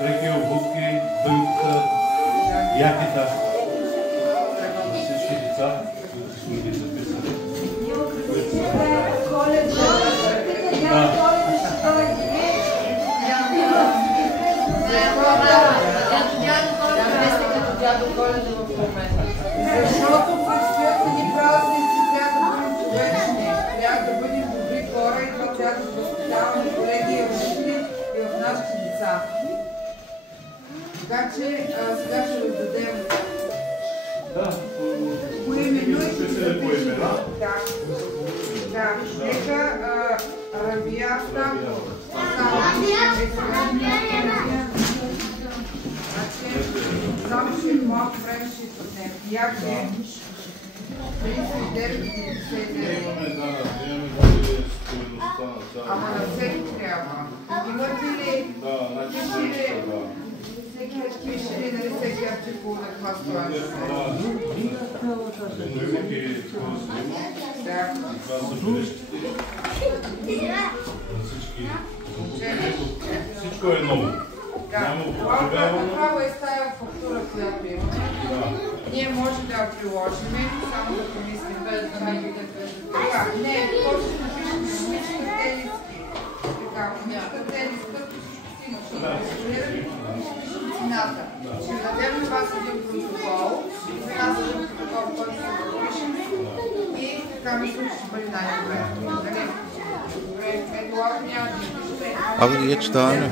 Дрехи, обувки, дънка, якита. Всички деца, които сме ги записали. Дядо Коледа в момента. Защото предстоят ни празници, трябва да бъдем човечни, трябва да бъдем добри хора и това трябва да възпитаваме колеги и родители и в нашите деца. Така че сега ще раздадем поименно и ще се запишем. Да, нека Рабия Станко. Само ще малко време ще изпътнем. Як е? 39,99. Ама на всеки трябва. Имате ли? Пише ли, нали всеки артикул на каква стоеност? Да. Всичко е ново. Това е стая фактура, която имаме. Ние може да я приложим, само да помислим. Така, не, може да напишем момичка тениски. Така, момичка тениска, всичко си машина. Цената. Ще дадем на вас един протокол. За нас е един протокол, който ще го пишем. И така мисля, че ще бъде най-добре. Добре, ето лака няма да пишете. Abi geç daha ne?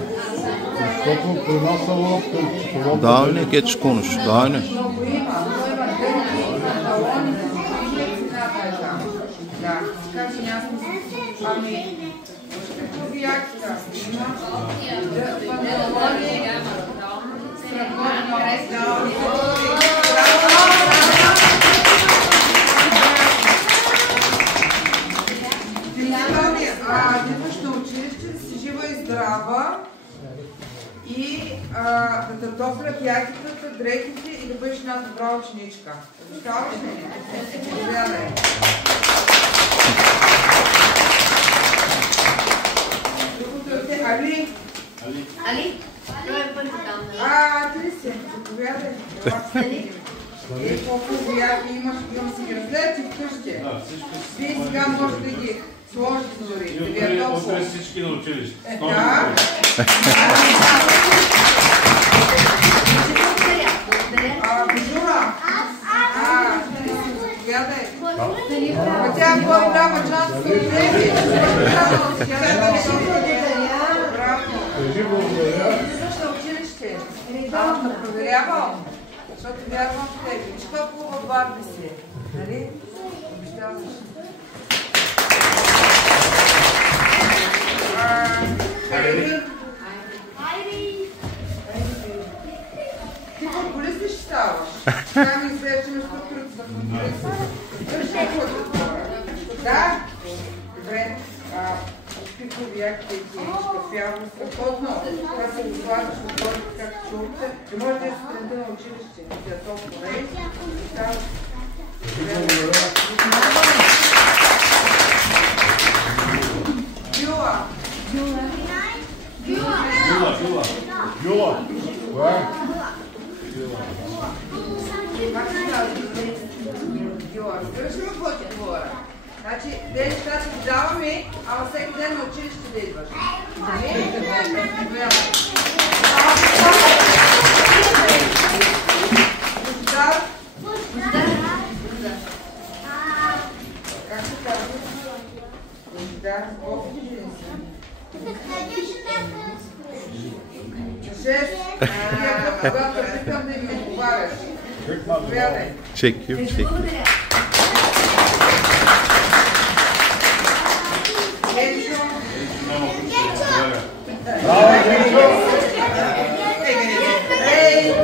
Mustafa Daha ne? Geç konuş. Daha ne? И да топля пякитата, дрехите и да бъдеш една добра ученичка. Обещаваш ли? Заповядай. Другото е Али. Али? Той е първи там. Ти си. Заповядай. Колко вияки имаш, имам си ги разгледати вкъщи. Вие сега може да ги сложите дори. Утре всички на училище. Да. Божура. Заповядай. Тя е по-голяма част от тези. Браво. Защо училище? Проверявам. Защото вярвам в тебе. Виж колко в барби си. Нали? Обещаваш. Хайди. Ти футболист ли ще ставаш? Сега ми излече на структурата за футболист. Върши каквото това. Да? Добре. Пикови яките и шкафявно страхотно. Това се го слагаш отгоре, както чулите. Не може да е сутринта на училище. Тя толкова не е. Гюла. Разбираш ли какво ти говоря? Значи, тези неща си ги даваме, ама всеки ден на училище да идваш. Как се казва? Да, колко години си? 6. Когато питам да ми отговаряш. Çekiyor, çekiyor. Hey,